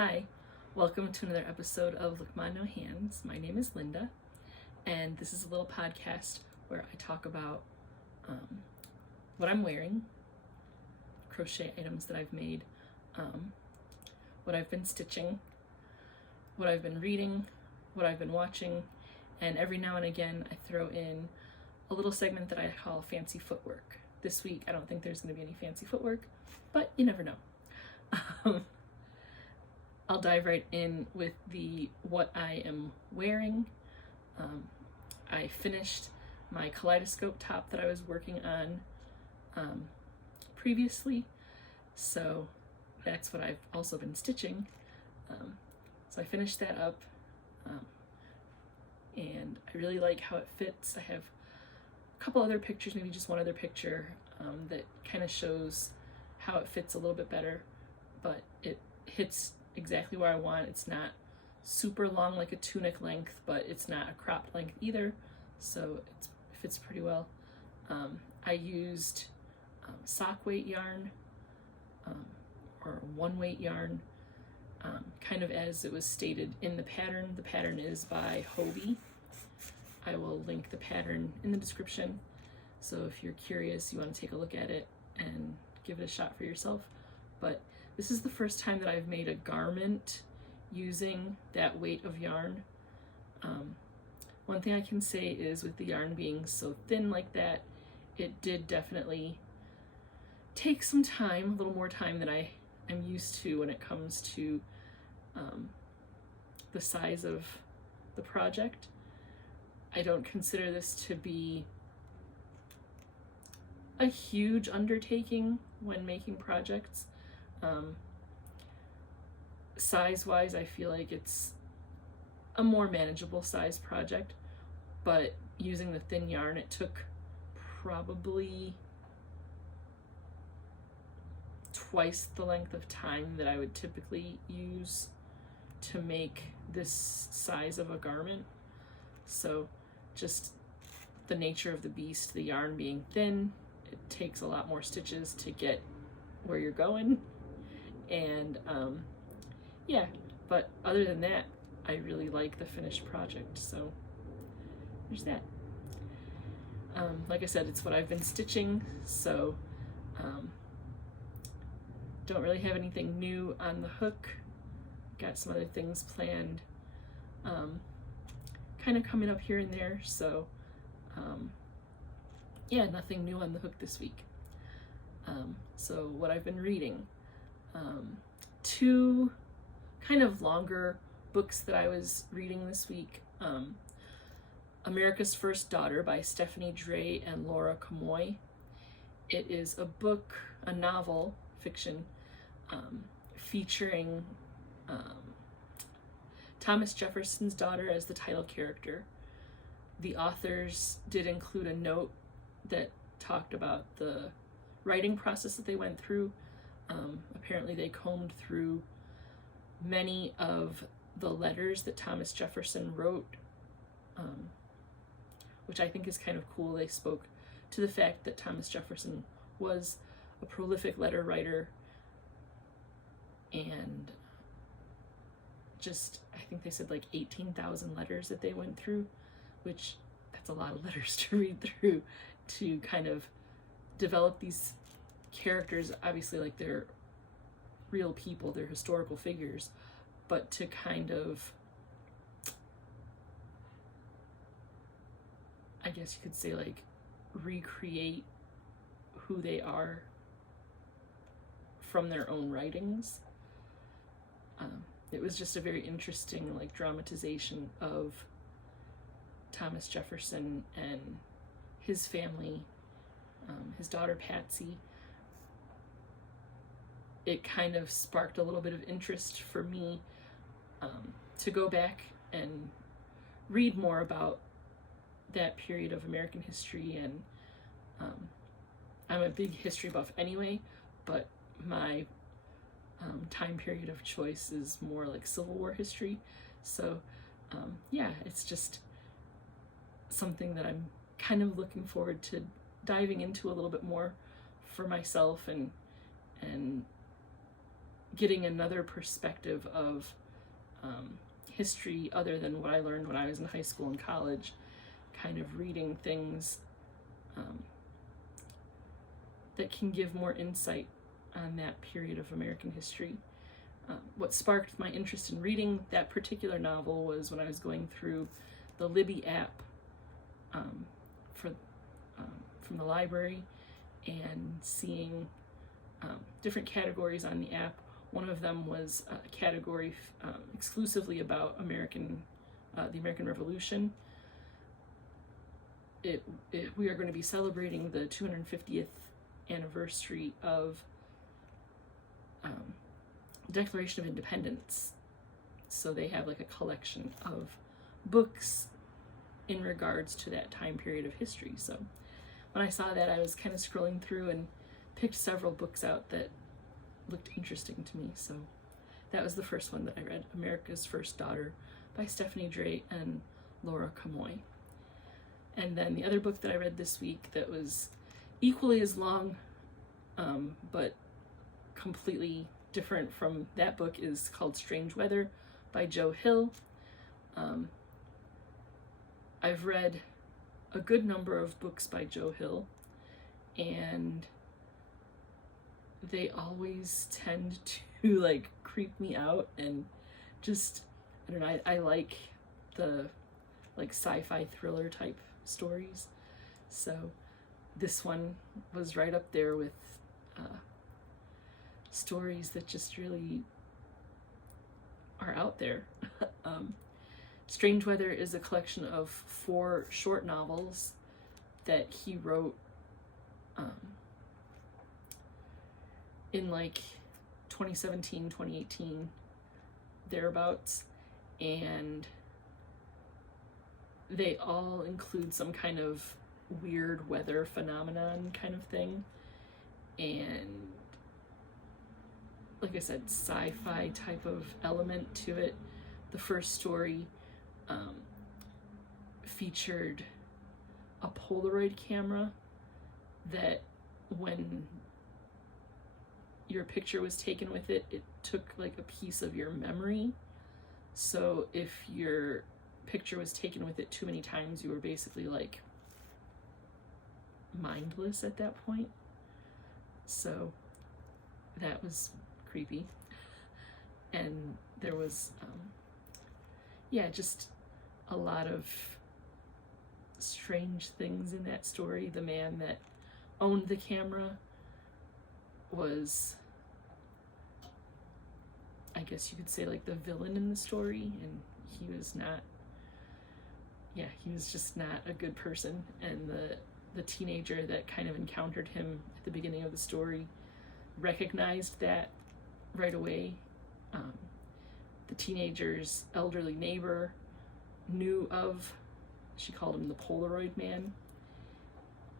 Hi, welcome to another episode of Look Ma No Hands. My name is Linda, and this is a little podcast where I talk about what I'm wearing, crochet items that I've made, what I've been stitching, what I've been reading, what I've been watching, and every now and again I throw in a little segment that I call fancy footwork. This week I don't think there's going to be any fancy footwork, but you never know. I'll dive right in with what I am wearing. I finished my Kaleidoscope top that I was working on previously, so that's what I've also been stitching. So I finished that up, and I really like how it fits. I have a couple other pictures, maybe just one other picture, that kind of shows how it fits a little bit better, but it hits exactly where I want. It's not super long like a tunic length, but it's not a cropped length either, so it fits pretty well. I used sock weight yarn, or one weight yarn, kind of as it was stated in the pattern. The pattern is by Hobbii. I will link the pattern in the description, so if you're curious, you want to take a look at it and give it a shot for yourself. But this is the first time that I've made a garment using that weight of yarn. One thing I can say is, with the yarn being so thin like that, it did definitely take some time, a little more time than I am used to when it comes to the size of the project. I don't consider this to be a huge undertaking when making projects. Size-wise, I feel like it's a more manageable size project, but using the thin yarn, it took probably twice the length of time that I would typically use to make this size of a garment. So just the nature of the beast, the yarn being thin, it takes a lot more stitches to get where you're going. And yeah, but other than that, I really like the finished project, so there's that. Like I said, it's what I've been stitching, so don't really have anything new on the hook. Got some other things planned, kind of coming up here and there, so yeah, nothing new on the hook this week. So what I've been reading, two kind of longer books that I was reading this week. America's First Daughter by Stephanie Dray and Laura Kamoie. It is a book, a novel, fiction, featuring Thomas Jefferson's daughter as the title character. The authors did include a note that talked about the writing process that they went through. Apparently they combed through many of the letters that Thomas Jefferson wrote, which I think is kind of cool. They spoke to the fact that Thomas Jefferson was a prolific letter writer, and just, I think they said like 18,000 letters that they went through, which that's a lot of letters to read through to kind of develop these characters. Obviously, like, they're real people, they're historical figures, but to kind of, I guess you could say, like, recreate who they are from their own writings. It was just a very interesting, like, dramatization of Thomas Jefferson and his family, his daughter Patsy. It kind of sparked a little bit of interest for me to go back and read more about that period of American history. And I'm a big history buff anyway, but my time period of choice is more like Civil War history. So yeah, it's just something that I'm kind of looking forward to diving into a little bit more for myself, and getting another perspective of history other than what I learned when I was in high school and college, kind of reading things that can give more insight on that period of American history. What sparked my interest in reading that particular novel was when I was going through the Libby app from the library and seeing different categories on the app. One of them was a category exclusively about the American Revolution. We are going to be celebrating the 250th anniversary of Declaration of Independence. So they have like a collection of books in regards to that time period of history. So when I saw that, I was kind of scrolling through and picked several books out that looked interesting to me. So that was the first one that I read, America's First Daughter by Stephanie Dray and Laura Kamoie. And then the other book that I read this week that was equally as long, but completely different from that book is called Strange Weather by Joe Hill. I've read a good number of books by Joe Hill, and they always tend to like creep me out, and just, I don't know, I like the like sci-fi thriller type stories. So this one was right up there with stories that just really are out there. Strange Weather is a collection of 4 short novels that he wrote in like 2017, 2018, thereabouts, and they all include some kind of weird weather phenomenon kind of thing, and like I said, sci-fi type of element to it. The first story featured a Polaroid camera that when your picture was taken with it, it took like a piece of your memory. So if your picture was taken with it too many times, you were basically like mindless at that point. So that was creepy. And there was just a lot of strange things in that story. The man that owned the camera was, I guess you could say, like the villain in the story, and he was just not a good person. And the teenager that kind of encountered him at the beginning of the story recognized that right away. The teenager's elderly neighbor knew of, she called him the Polaroid man.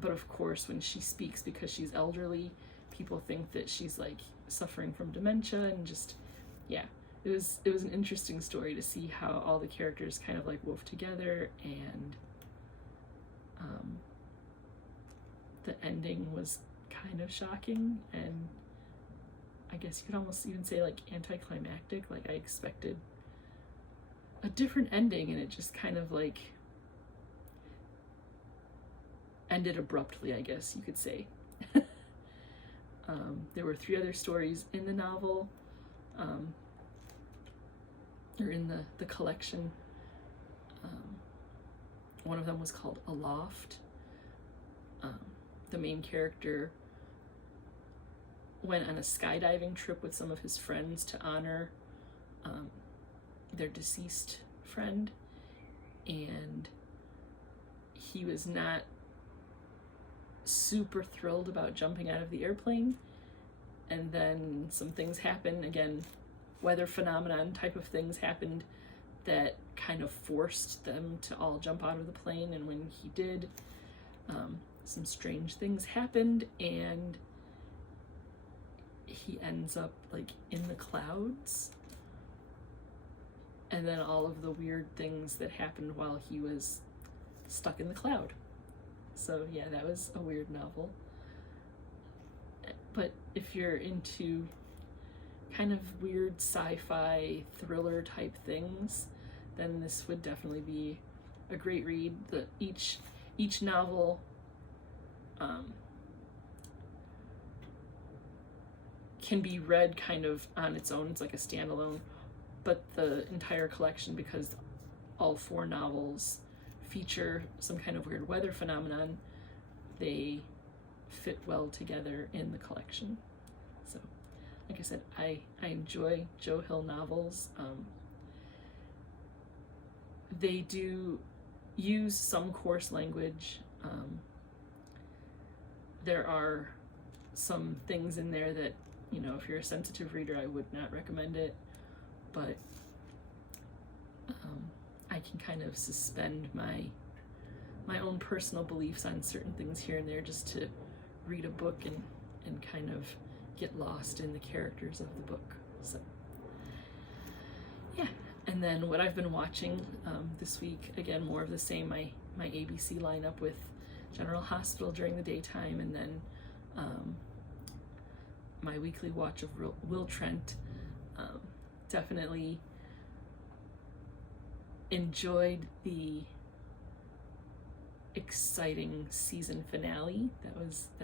But of course, when she speaks, because she's elderly, people think that she's like suffering from dementia, and just, yeah, it was an interesting story to see how all the characters kind of like wove together, and the ending was kind of shocking, and I guess you could almost even say like anticlimactic. Like I expected a different ending, and it just kind of like ended abruptly, I guess you could say. There were 3 other stories in the novel, or in the collection. One of them was called Aloft. The main character went on a skydiving trip with some of his friends to honor their deceased friend, and he was not super thrilled about jumping out of the airplane, and then some things happened, again, weather phenomenon type of things happened that kind of forced them to all jump out of the plane, and when he did, some strange things happened, and he ends up like in the clouds, and then all of the weird things that happened while he was stuck in the cloud. So yeah, that was a weird novel. But if you're into kind of weird sci-fi thriller type things, then this would definitely be a great read. Each novel can be read kind of on its own. It's like a standalone, but the entire collection, because all 4 novels feature some kind of weird weather phenomenon, they fit well together in the collection. So, like I said, I enjoy Joe Hill novels. They do use some coarse language. There are some things in there that, you know, if you're a sensitive reader, I would not recommend it, but I can kind of suspend my own personal beliefs on certain things here and there just to read a book and kind of get lost in the characters of the book. So yeah, and then what I've been watching this week, again, more of the same, my ABC lineup with General Hospital during the daytime, and then my weekly watch of Will Trent. Definitely enjoyed the exciting season finale. That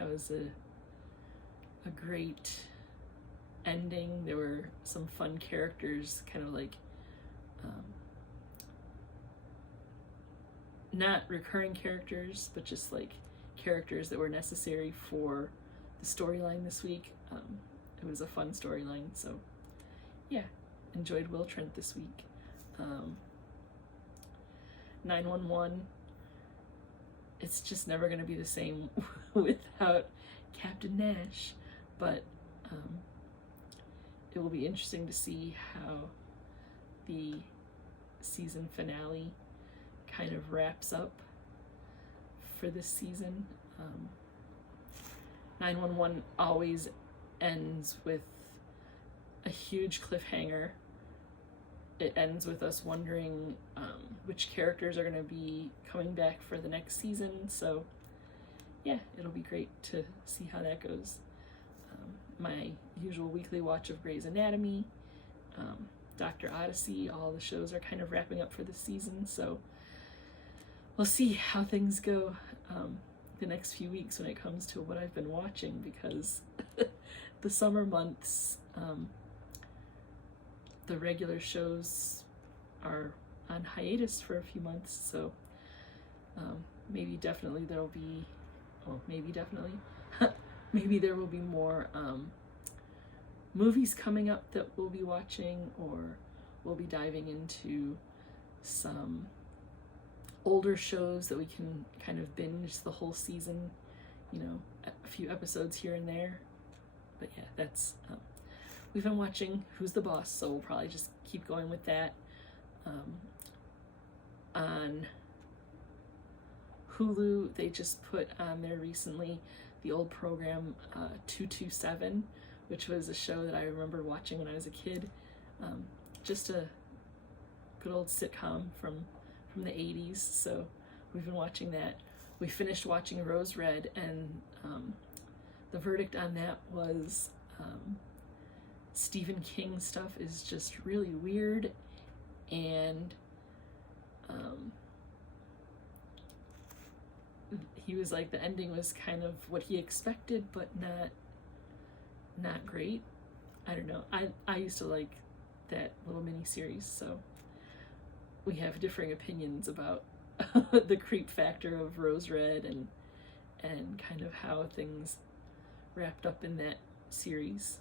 was a great ending. There were some fun characters, kind of like not recurring characters, but just like characters that were necessary for the storyline this week. It was a fun storyline, so yeah, enjoyed Will Trent this week. 911, it's just never going to be the same without Captain Nash, but it will be interesting to see how the season finale kind of wraps up for this season. 911 always ends with a huge cliffhanger. It ends with us wondering which characters are going to be coming back for the next season. So yeah, it'll be great to see how that goes. My usual weekly watch of Grey's Anatomy, Dr. Odyssey, all the shows are kind of wrapping up for the season, so we'll see how things go the next few weeks when it comes to what I've been watching, because the summer months, the regular shows are on hiatus for a few months, so maybe there will be more movies coming up that we'll be watching, or we'll be diving into some older shows that we can kind of binge the whole season, you know, a few episodes here and there. But yeah, that's we've been watching Who's the Boss, so we'll probably just keep going with that. On Hulu, they just put on there recently the old program 227, which was a show that I remember watching when I was a kid. Just a good old sitcom from the 80s, so we've been watching that. We finished watching Rose Red, and the verdict on that was Stephen King stuff is just really weird, and he was like, the ending was kind of what he expected, but not great. I don't know. I used to like that little mini series, so we have differing opinions about the creep factor of Rose Red and kind of how things wrapped up in that series.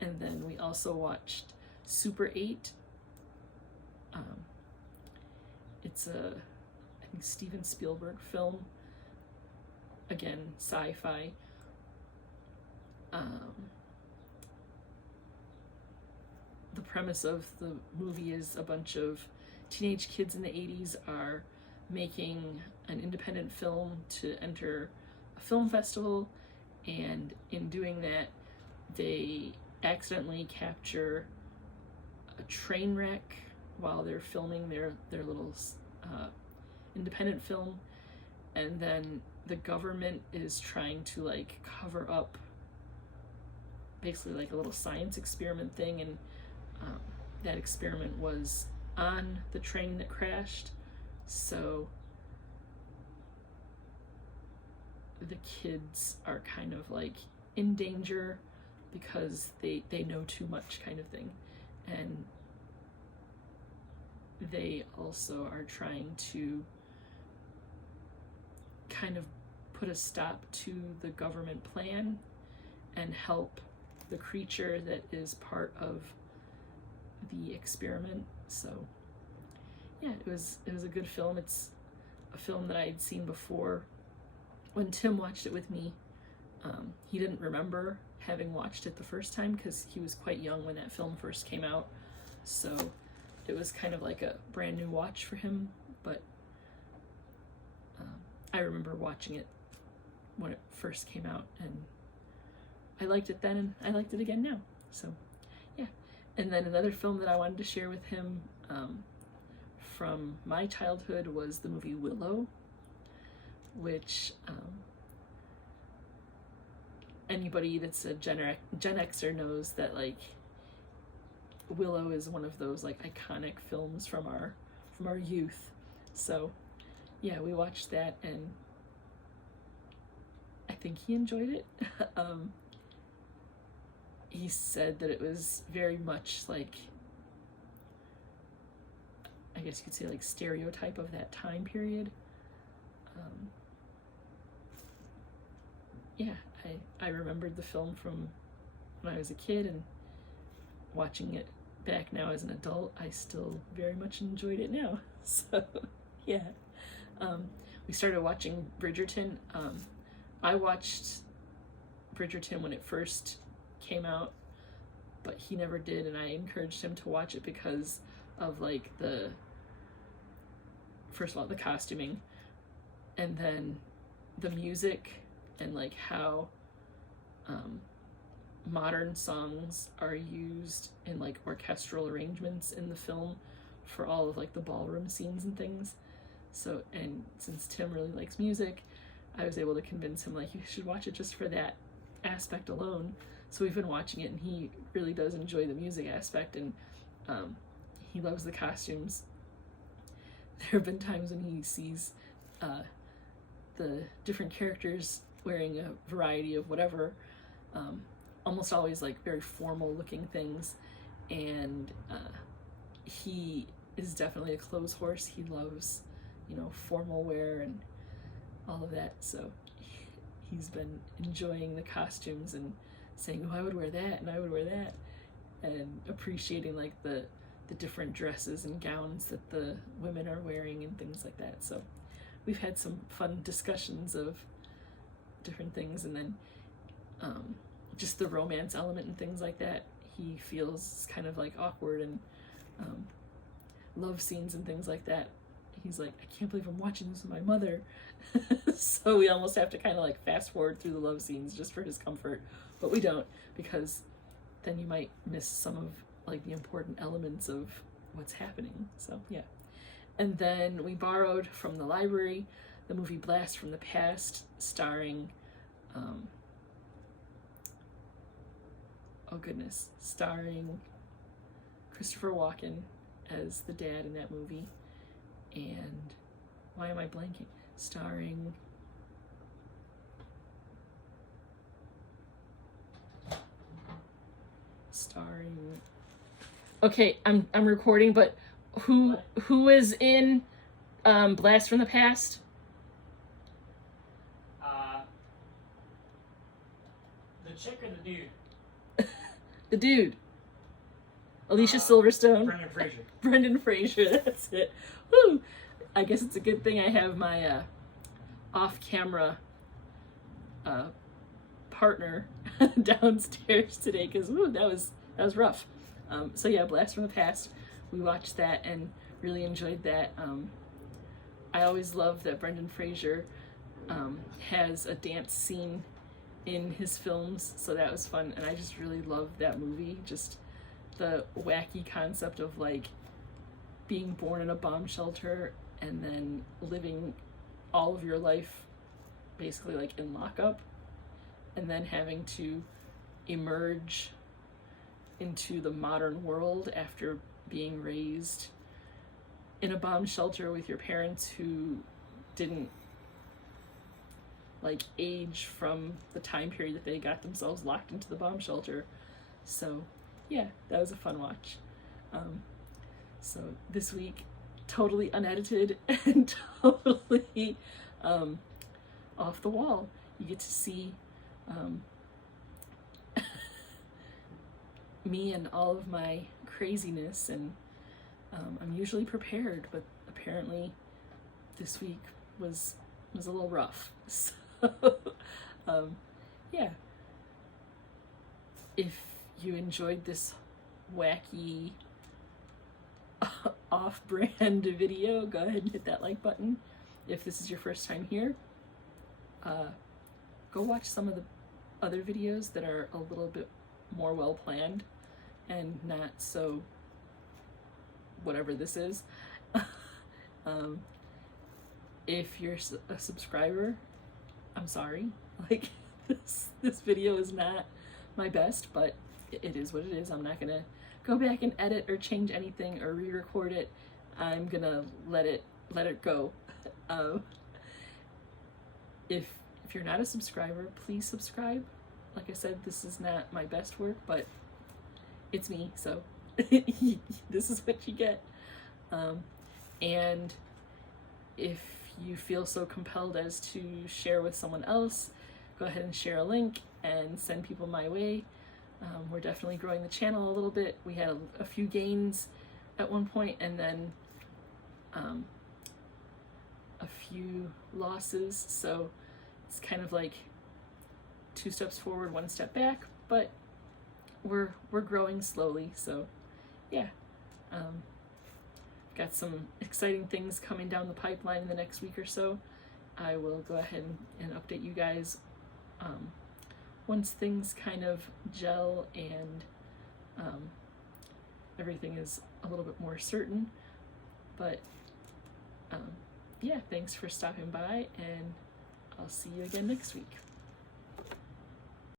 And then we also watched Super 8. It's a, I think, Steven Spielberg film. Again, sci-fi. The premise of the movie is a bunch of teenage kids in the 80s are making an independent film to enter a film festival, and in doing that, they accidentally capture a train wreck while they're filming their little independent film, and then the government is trying to like cover up basically like a little science experiment thing, and that experiment was on the train that crashed, so the kids are kind of like in danger because they know too much, kind of thing. And they also are trying to kind of put a stop to the government plan and help the creature that is part of the experiment. So yeah, it was a good film. It's a film that I had seen before. When Tim watched it with me, he didn't remember having watched it the first time because he was quite young when that film first came out. So it was kind of like a brand new watch for him, but I remember watching it when it first came out, and I liked it then, and I liked it again now. So yeah. And then another film that I wanted to share with him from my childhood was the movie Willow, which anybody that's a Gen Xer knows that like Willow is one of those like iconic films from our youth. So yeah, we watched that, and I think he enjoyed it. He said that it was very much like, I guess you could say, like stereotype of that time period. Yeah, I remembered the film from when I was a kid, and watching it back now as an adult, I still very much enjoyed it now. So yeah. We started watching Bridgerton. I watched Bridgerton when it first came out, but he never did, and I encouraged him to watch it because of like first of all, the costuming, and then the music, and like how modern songs are used in like orchestral arrangements in the film for all of like the ballroom scenes and things. So, and since Tim really likes music, I was able to convince him like, you should watch it just for that aspect alone. So we've been watching it, and he really does enjoy the music aspect, and he loves the costumes. There have been times when he sees the different characters wearing a variety of whatever, almost always like very formal looking things, and he is definitely a clothes horse. He loves, you know, formal wear and all of that. So he's been enjoying the costumes and saying, oh, I would wear that, and I would wear that, and appreciating like the different dresses and gowns that the women are wearing and things like that. So we've had some fun discussions of different things, and then just the romance element and things like that, he feels kind of like awkward, and love scenes and things like that. He's like, I can't believe I'm watching this with my mother. So we almost have to kind of like fast forward through the love scenes just for his comfort, but we don't, because then you might miss some of like the important elements of what's happening. So yeah. And then we borrowed from the library the movie Blast from the Past, starring starring Christopher Walken as the dad in that movie, and why am I blanking? Starring okay, I'm recording, but who is in Blast from the Past? The chick or the dude? The dude. Alicia Silverstone. Brendan Fraser. Brendan Fraser, that's it. Woo! I guess it's a good thing I have my off-camera partner downstairs today, because that was rough. So yeah, Blast from the Past. We watched that and really enjoyed that. I always love that Brendan Fraser has a dance scene in his films, so that was fun, and I just really loved that movie. Just the wacky concept of like being born in a bomb shelter and then living all of your life basically like in lockup, and then having to emerge into the modern world after being raised in a bomb shelter with your parents who didn't like age from the time period that they got themselves locked into the bomb shelter. So yeah, that was a fun watch. So this week, totally unedited and totally off the wall. You get to see me and all of my craziness, and I'm usually prepared, but apparently this week was a little rough. So yeah, if you enjoyed this wacky off-brand video, go ahead and hit that like button. If this is your first time here, go watch some of the other videos that are a little bit more well planned and not so whatever this is. If you're a subscriber, I'm sorry. Like, this video is not my best, but it is what it is. I'm not gonna go back and edit or change anything or re-record it. I'm gonna let it go. If you're not a subscriber, please subscribe. Like I said, this is not my best work, but it's me, so this is what you get. And if you feel so compelled as to share with someone else, go ahead and share a link and send people my way. We're definitely growing the channel a little bit. We had a few gains at one point, and then a few losses, so it's kind of like 2 steps forward, 1 step back, but we're growing slowly. So yeah, got some exciting things coming down the pipeline in the next week or so. I will go ahead and update you guys once things kind of gel and everything is a little bit more certain. But yeah, thanks for stopping by, and I'll see you again next week.